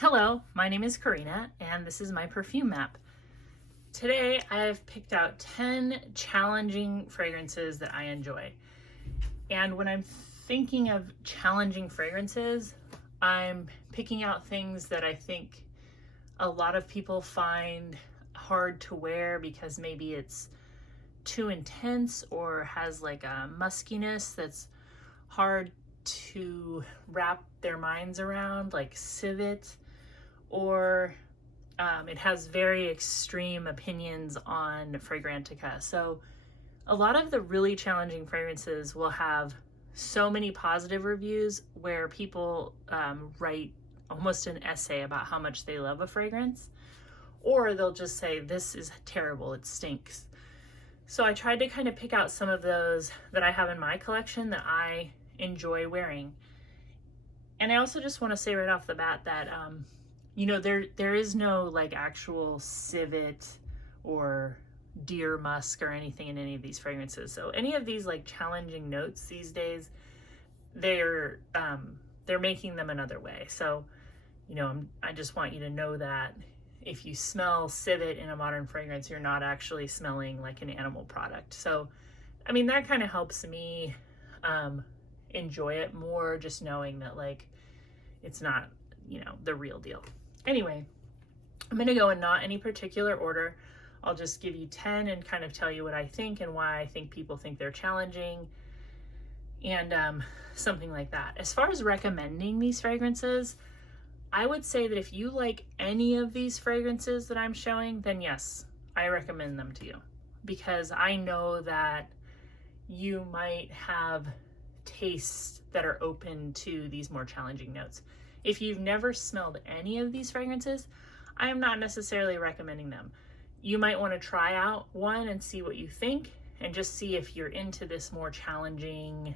Hello, my name is Karina, and this is my perfume map. Today, I've picked out 10 challenging fragrances that I enjoy. And when I'm thinking of challenging fragrances, I'm picking out things that I think a lot of people find hard to wear because maybe it's too intense or has like a muskiness that's hard to wrap their minds around, like civet, or it has very extreme opinions on Fragrantica. So a lot of the really challenging fragrances will have so many positive reviews where people write almost an essay about how much they love a fragrance, or they'll just say, this is terrible, it stinks. So I tried to kind of pick out some of those that I have in my collection that I enjoy wearing. And I also just want to say right off the bat that there is no like actual civet or deer musk or anything in any of these fragrances. So any of these like challenging notes these days, they're making them another way. So I just want you to know that if you smell civet in a modern fragrance, you're not actually smelling like an animal product. So I mean, that kind of helps me enjoy it more, just knowing that like it's not the real deal. Anyway, I'm going to go in not any particular order. I'll just give you 10 and kind of tell you what I think and why I think people think they're challenging and something like that. As far as recommending these fragrances, I would say that if you like any of these fragrances that I'm showing, then yes, I recommend them to you, because I know that you might have tastes that are open to these more challenging notes. If you've never smelled any of these fragrances, I am not necessarily recommending them. You might want to try out one and see what you think, and just see if you're into this more challenging,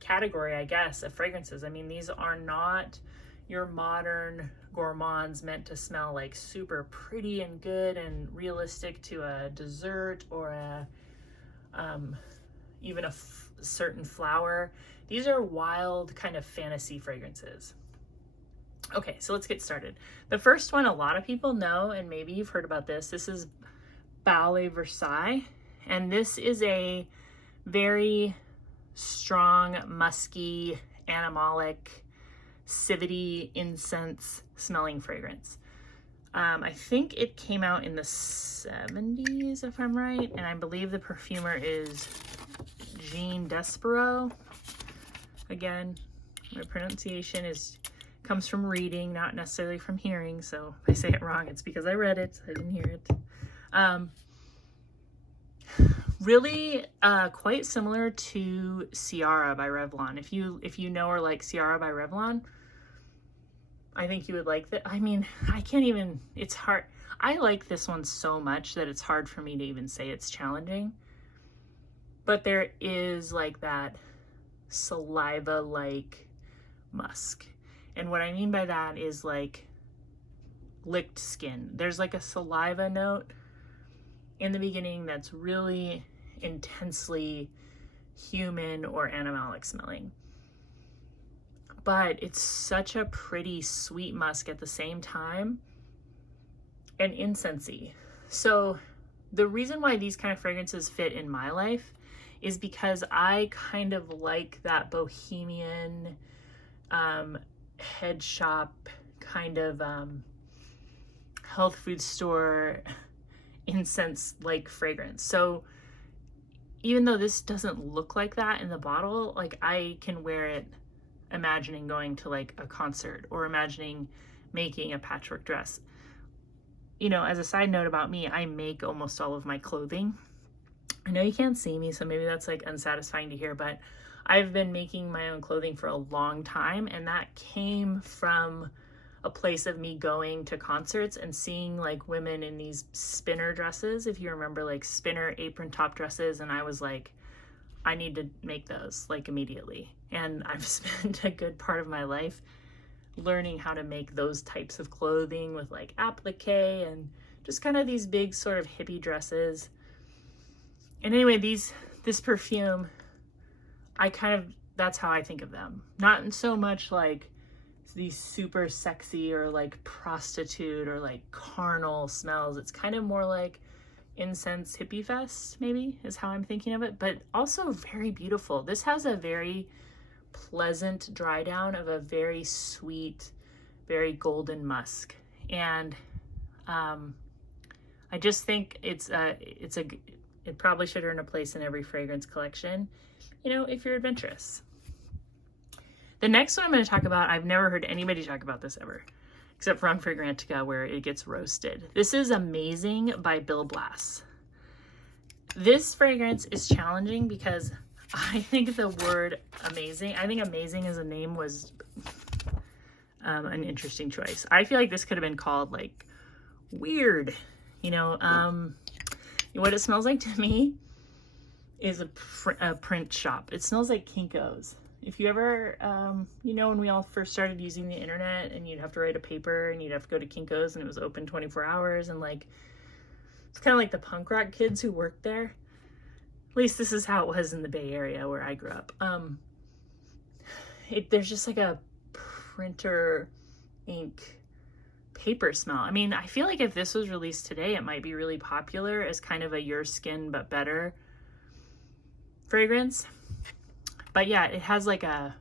category, I guess, of fragrances. I mean, these are not your modern gourmands meant to smell like super pretty and good and realistic to a dessert or even a certain flower. These are wild kind of fantasy fragrances. Okay, so let's get started. The first one a lot of people know, and maybe you've heard about this. This is Bal A Versailles, and this is a very strong, musky, animalic, civety, incense smelling fragrance. I think it came out in the 70s, if I'm right, and I believe the perfumer is Jean Despereaux. Again, my pronunciation comes from reading, not necessarily from hearing, so if I say it wrong, it's because I read it, I didn't hear it. Really quite similar to Ciara by Revlon. If you know or like Ciara by Revlon, I think you would like that. I mean, it's hard. I like this one so much that it's hard for me to even say it's challenging. But there is like that saliva-like musk. And what I mean by that is like licked skin. There's like a saliva note in the beginning that's really intensely human or animalic smelling. But it's such a pretty sweet musk at the same time, and incensey. So the reason why these kind of fragrances fit in my life is because I kind of like that bohemian head shop kind of health food store incense like fragrance. So even though this doesn't look like that in the bottle, like I can wear it imagining going to like a concert or imagining making a patchwork dress. As a side note about me, I make almost all of my clothing. I know you can't see me, so maybe that's like unsatisfying to hear, but I've been making my own clothing for a long time, and that came from a place of me going to concerts and seeing like women in these spinner dresses, if you remember, like spinner apron top dresses, and I was like, I need to make those like immediately. And I've spent a good part of my life learning how to make those types of clothing with like applique and just kind of these big sort of hippie dresses. And anyway, this perfume, that's how I think of them. Not so much like these super sexy or like prostitute or like carnal smells. It's kind of more like incense hippie fest, maybe, is how I'm thinking of it, but also very beautiful. This has a very pleasant dry down of a very sweet, very golden musk. And I just think it probably should earn a place in every fragrance collection, you know, if you're adventurous. The next one I'm going to talk about, I've never heard anybody talk about this ever, except for on Fragrantica where it gets roasted. This is Amazing by Blass. This fragrance is challenging because I think the word amazing, I think amazing as a name was an interesting choice. I feel like this could have been called like weird, you know. What it smells like to me is a print shop. It smells like Kinko's. If you ever, you know, when we all first started using the internet and you'd have to write a paper and you'd have to go to Kinko's and it was open 24 hours and like, it's kind of like the punk rock kids who worked there. At least this is how it was in the Bay Area where I grew up. There's just like a printer ink paper smell. I mean, I feel like if this was released today, it might be really popular as kind of a your skin but better fragrance. But yeah, it has like a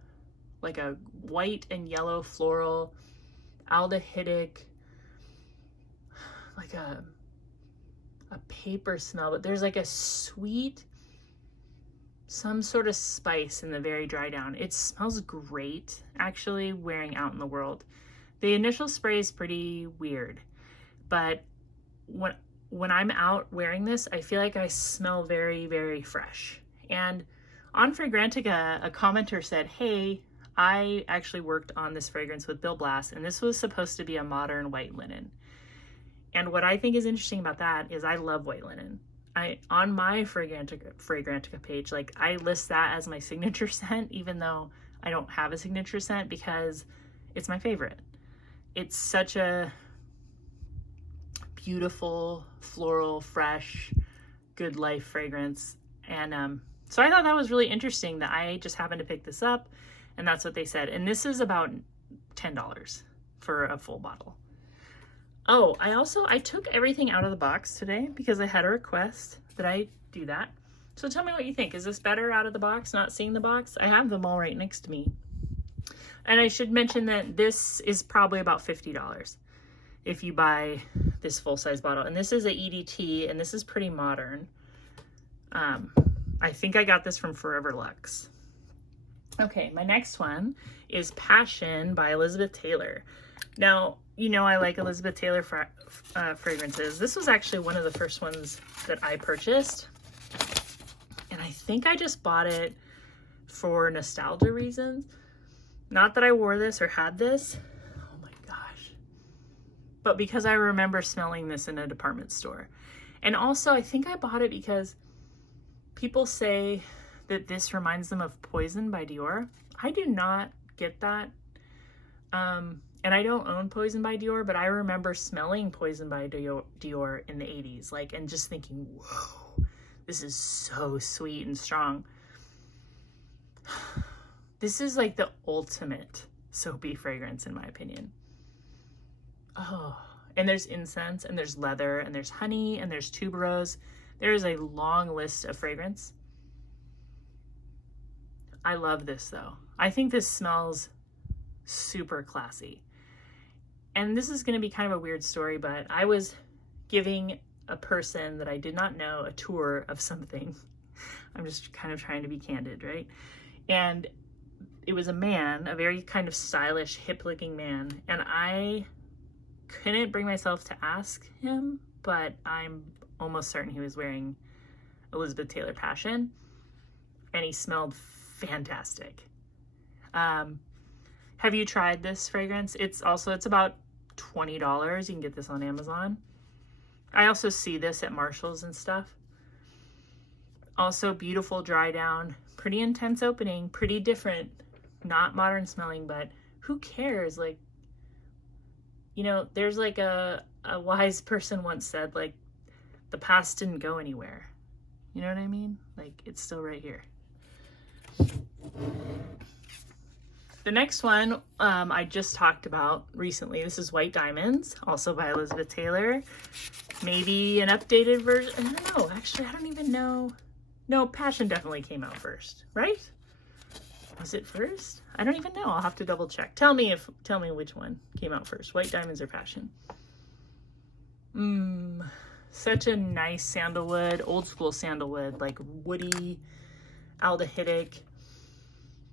white and yellow floral, aldehydic, like a paper smell, but there's like a sweet, some sort of spice in the very dry down. It smells great, actually, wearing out in the world. The initial spray is pretty weird, but when I'm out wearing this, I feel like I smell very, very fresh. And on Fragrantica, a commenter said, hey, I actually worked on this fragrance with Blass, and this was supposed to be a modern white linen. And what I think is interesting about that is I love white linen. On my Fragrantica page, like I list that as my signature scent, even though I don't have a signature scent, because it's my favorite. It's such a beautiful, floral, fresh, good life fragrance. And so I thought that was really interesting that I just happened to pick this up, and that's what they said. And this is about $10 for a full bottle. Oh, I took everything out of the box today because I had a request that I do that. So tell me what you think. Is this better out of the box, not seeing the box? I have them all right next to me. And I should mention that this is probably about $50 if you buy this full-size bottle. And this is a EDT, and this is pretty modern. I think I got this from Forever Luxe. Okay, my next one is Passion by Elizabeth Taylor. Now, you know I like Elizabeth Taylor fragrances. This was actually one of the first ones that I purchased. And I think I just bought it for nostalgia reasons. Not that I wore this or had this. Oh my gosh. But because I remember smelling this in a department store. And also, I think I bought it because people say that this reminds them of Poison by Dior. I do not get that. And I don't own Poison by Dior, but I remember smelling Poison by Dior in the 80s, like, and just thinking, whoa, this is so sweet and strong. This is like the ultimate soapy fragrance, in my opinion. Oh, and there's incense, and there's leather, and there's honey, and there's tuberose. There is a long list of fragrance. I love this though. I think this smells super classy. And this is going to be kind of a weird story, but I was giving a person that I did not know a tour of something. I'm just kind of trying to be candid, right? And it was a man, a very kind of stylish, hip-looking man. And I couldn't bring myself to ask him, but I'm almost certain he was wearing Elizabeth Taylor Passion, and he smelled fantastic. Have you tried this fragrance? It's about $20. You can get this on Amazon. I also see this at Marshall's and stuff. Also beautiful dry down, pretty intense opening, pretty different, not modern smelling, but who cares? Like, you know, there's like a wise person once said, like, the past didn't go anywhere. You know what I mean? Like, it's still right here. The next one I just talked about recently. This is White Diamonds, also by Elizabeth Taylor. Maybe an updated version. I don't know. Actually, I don't even know. No, Passion definitely came out first, right? Was it first? I don't even know. I'll have to double check. Tell me which one came out first, White Diamonds or Passion. Such a nice sandalwood, old school sandalwood, like woody, aldehydic,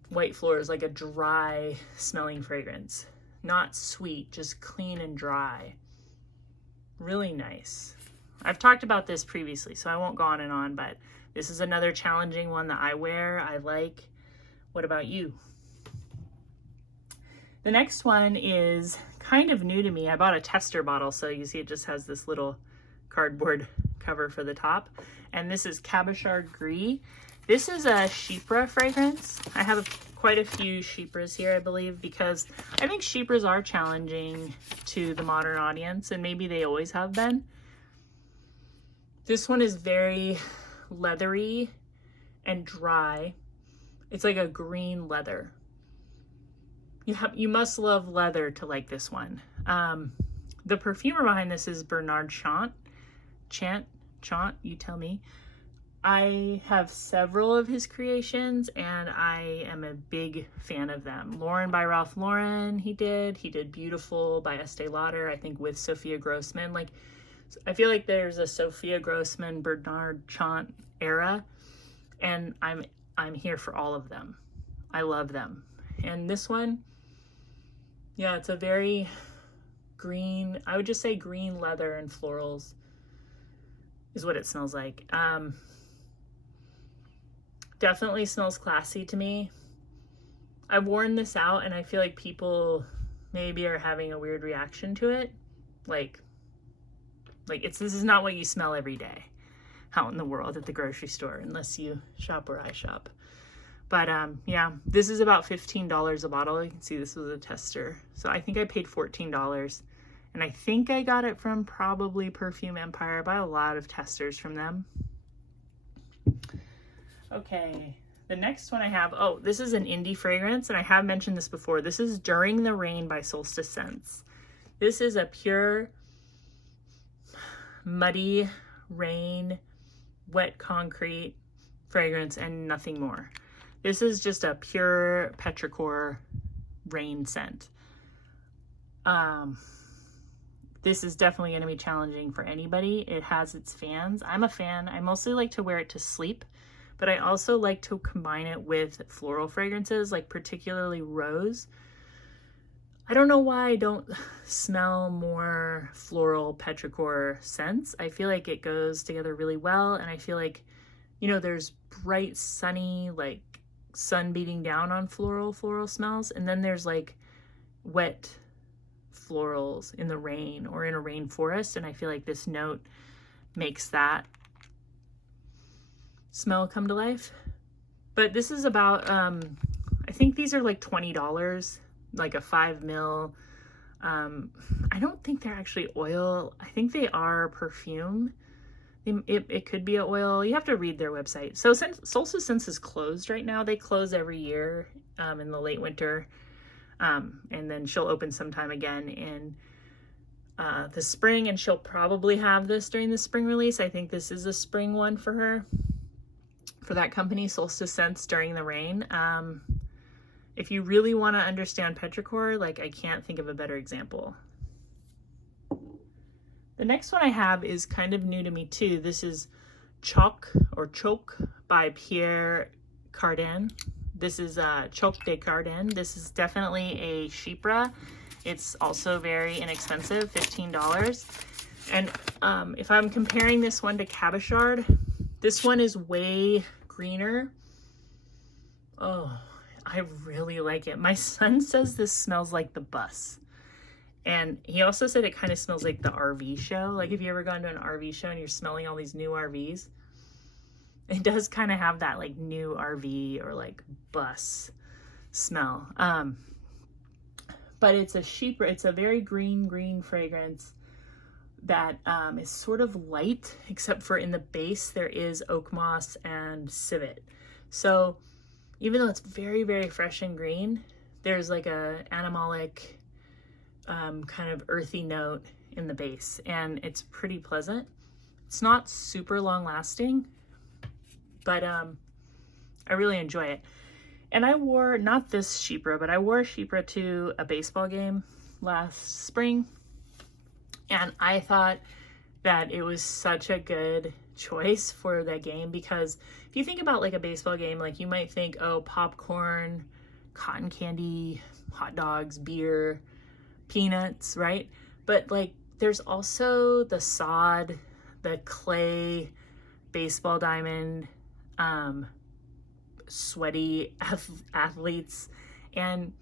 white floors, like a dry smelling fragrance. Not sweet, just clean and dry. Really nice. I've talked about this previously, so I won't go on and on, but this is another challenging one that I wear, I like. What about you? The next one is kind of new to me. I bought a tester bottle, so you see it just has this little cardboard cover for the top. And this is Cabochard Gris. This is a Chypre fragrance. I have quite a few Chypres here, I believe, because I think Chypres are challenging to the modern audience, and maybe they always have been. This one is very leathery and dry. It's like a green leather. You must love leather to like this one. The perfumer behind this is Bernard Chant, you tell me. I have several of his creations and I am a big fan of them. Lauren by Ralph Lauren, he did Beautiful by Estée Lauder, I think with Sophia Grossman. Like, I feel like there's a Sophia Grossman, Bernard Chant era, and I'm here for all of them. I love them. And this one, yeah, it's a very green, I would just say green leather and florals is what it smells like. Definitely smells classy to me. I've worn this out and I feel like people maybe are having a weird reaction to it. Like this is not what you smell every day out in the world at the grocery store, unless you shop where I shop. But yeah, this is about $15 a bottle. You can see this was a tester. So I think I paid $14. And I think I got it from probably Perfume Empire. I buy a lot of testers from them. Okay, the next one I have, oh, this is an indie fragrance, and I have mentioned this before. This is During the Rain by Solstice Scents. This is a pure, muddy rain, wet concrete fragrance and nothing more. This is just a pure petrichor rain scent. This is definitely going to be challenging for anybody. It has its fans. I'm a fan. I mostly like to wear it to sleep, but I also like to combine it with floral fragrances, like particularly rose. I don't know why I don't smell more floral petrichor scents. I feel like it goes together really well, and I feel like, you know, there's bright, sunny, like sun beating down on floral smells, and then there's like wet florals in the rain or in a rainforest, and I feel like this note makes that smell come to life. But this is about I think these are like $20, like a 5 ml. I don't think they're actually oil. I think they are perfume. It could be an oil. You have to read their website. So since Solstice Scents is closed right now, they close every year in the late winter, and then she'll open sometime again in the spring, and she'll probably have this during the spring release. I think this is a spring one for her, for that company, Solstice Scents During the Rain. If you really want to understand petrichor, like, I can't think of a better example. The next one I have is kind of new to me too. This is Choc by Pierre Cardin. This is Choc de Cardin. This is definitely a Chypre. It's also very inexpensive, $15. And if I'm comparing this one to Cabochard, this one is way greener. Oh, I really like it. My son says this smells like the bus. And he also said it kind of smells like the RV show. Like, if you ever gone to an RV show and you're smelling all these new RVs, it does kind of have that like new RV or like bus smell. But it's a Chypre. It's a very green fragrance that is sort of light, except for in the base there is oak moss and civet. So even though it's very, very fresh and green, there's like a animalic kind of earthy note in the base, and it's pretty pleasant. It's not super long lasting, but I really enjoy it. And I wore, not this Chypre, but I wore Chypre to a baseball game last spring, and I thought that it was such a good choice for that game, because if you think about like a baseball game, like you might think, oh, popcorn, cotton candy, hot dogs, beer, peanuts, right? But like there's also the sod, the clay, baseball diamond, sweaty athletes, and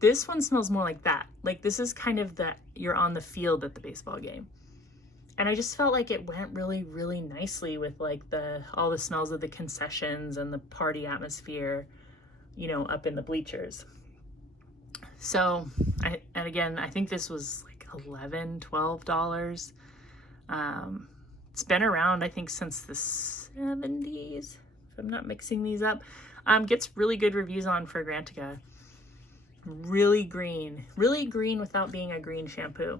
this one smells more like that. Like this is kind of the, you're on the field at the baseball game. And I just felt like it went really, really nicely with like all the smells of the concessions and the party atmosphere, you know, up in the bleachers. So, and again, I think this was like $11, $12. It's been around, I think, since the 70s, if I'm not mixing these up. Gets really good reviews on Fragrantica. Really green without being a green shampoo.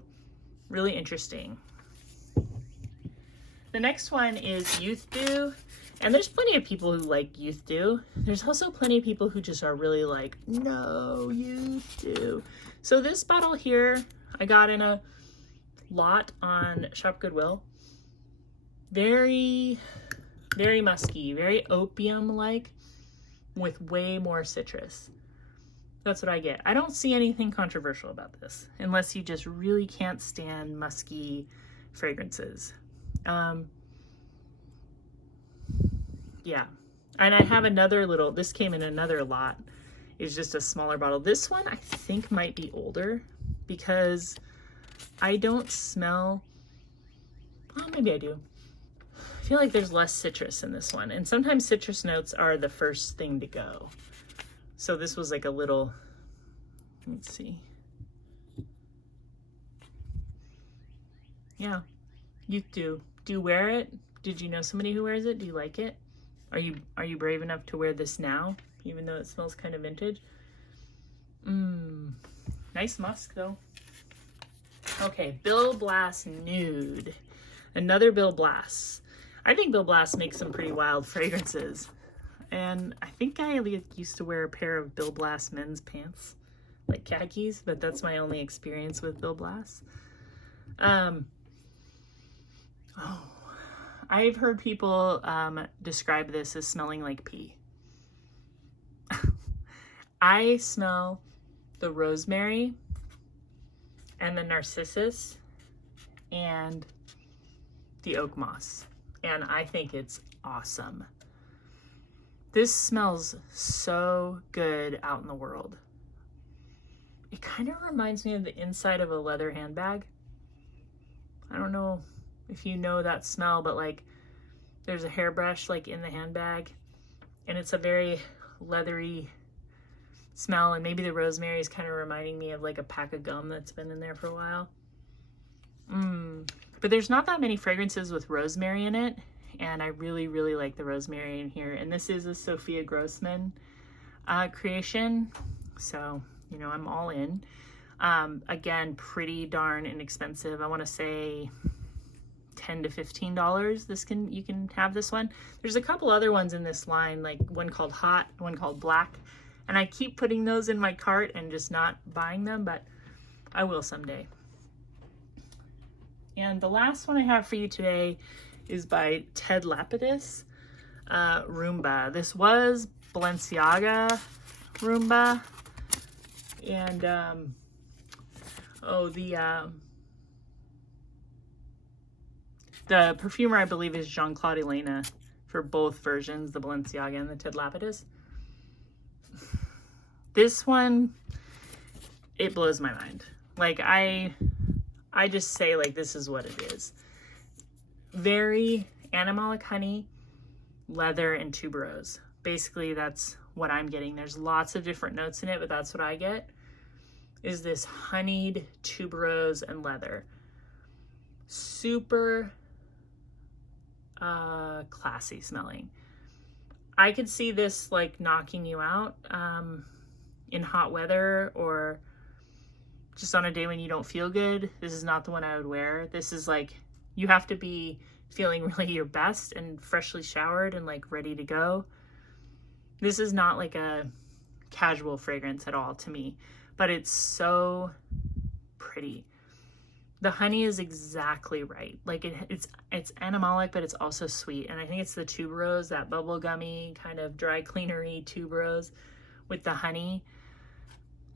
Really interesting. The next one is Youth Dew, and there's plenty of people who like Youth Dew. There's also plenty of people who just are really like, no, Youth Dew. So this bottle here, I got in a lot on Shop Goodwill. Very, very musky, very opium-like, with way more citrus. That's what I get. I don't see anything controversial about this, unless you just really can't stand musky fragrances. Yeah, and I have another little, this came in another lot. It's just a smaller bottle. This one I think might be older, because I don't smell, oh, maybe I do. I feel like there's less citrus in this one, and sometimes citrus notes are the first thing to go. So this was like a little, let's see. Yeah, you do. Do you wear it? Did you know somebody who wears it? Do you like it? Are you brave enough to wear this now, even though it smells kind of vintage? Nice musk though. Okay, Bill Blass Nude. Another Bill Blass. I think Bill Blass makes some pretty wild fragrances. And I think I used to wear a pair of Bill Blass men's pants, like khakis, but that's my only experience with Bill Blass. I've heard people describe this as smelling like pee. I smell the rosemary and the narcissus and the oak moss, and I think it's awesome. This smells so good out in the world. It kind of reminds me of the inside of a leather handbag. I don't know if you know that smell, but like there's a hairbrush like in the handbag, and it's a very leathery smell, and maybe the rosemary is kind of reminding me of like a pack of gum that's been in there for a while. But there's not that many fragrances with rosemary in it, and I really, really like the rosemary in here. And this is a Sophia Grossman creation, so you know I'm all in. Again, pretty darn inexpensive. I want to say $10 to $15. You can have this one. There's a couple other ones in this line, like one called Hot, one called Black, and I keep putting those in my cart and just not buying them, but I will someday. And the last one I have for you today is by Ted Lapidus, Roomba. This was Balenciaga Roomba, and the perfumer, I believe, is Jean-Claude Elena for both versions, the Balenciaga and the Ted Lapidus. This one, it blows my mind. Like, I just say, like, this is what it is. Very animalic honey, leather, and tuberose. Basically, that's what I'm getting. There's lots of different notes in it, but that's what I get, is this honeyed tuberose and leather. Super classy smelling. I could see this like knocking you out. in hot weather or just on a day when you don't feel good, this is not the one I would wear. This is like, you have to be feeling really your best and freshly showered and like ready to go. This is not like a casual fragrance at all to me, but it's so pretty. The honey is exactly right. Like it's animalic, but it's also sweet. And I think it's the tuberose, that bubblegummy kind of dry cleanery tuberose with the honey.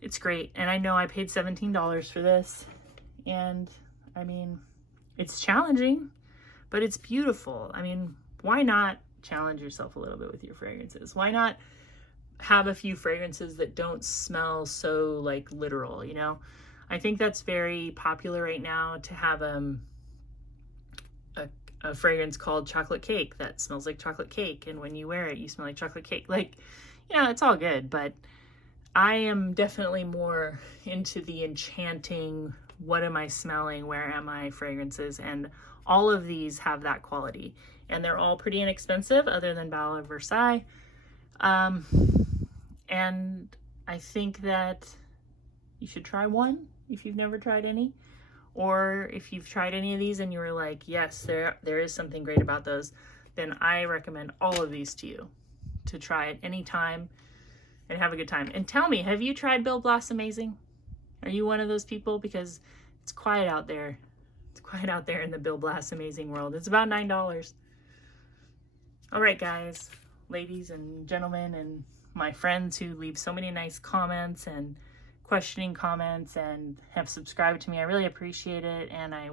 It's great. And I know I paid $17 for this. And I mean, it's challenging, but it's beautiful. I mean, why not challenge yourself a little bit with your fragrances? Why not have a few fragrances that don't smell so like literal, you know? I think that's very popular right now to have a fragrance called chocolate cake that smells like chocolate cake, and when you wear it you smell like chocolate cake. Like, you know, it's all good, but I am definitely more into the enchanting, what am I smelling, where am I fragrances, and all of these have that quality, and they're all pretty inexpensive other than Bal A Versailles. And I think that you should try one if you've never tried any, or if you've tried any of these and you were like, yes, there is something great about those, then I recommend all of these to you to try at any time and have a good time. And tell me, have you tried Blass Amazing? Are you one of those people? Because it's quiet out there. It's quiet out there in the Blass Amazing world. It's about $9. All right, guys, ladies and gentlemen, and my friends who leave so many nice comments and questioning comments and have subscribed to me. I really appreciate it, and I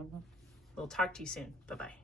will talk to you soon. Bye-bye.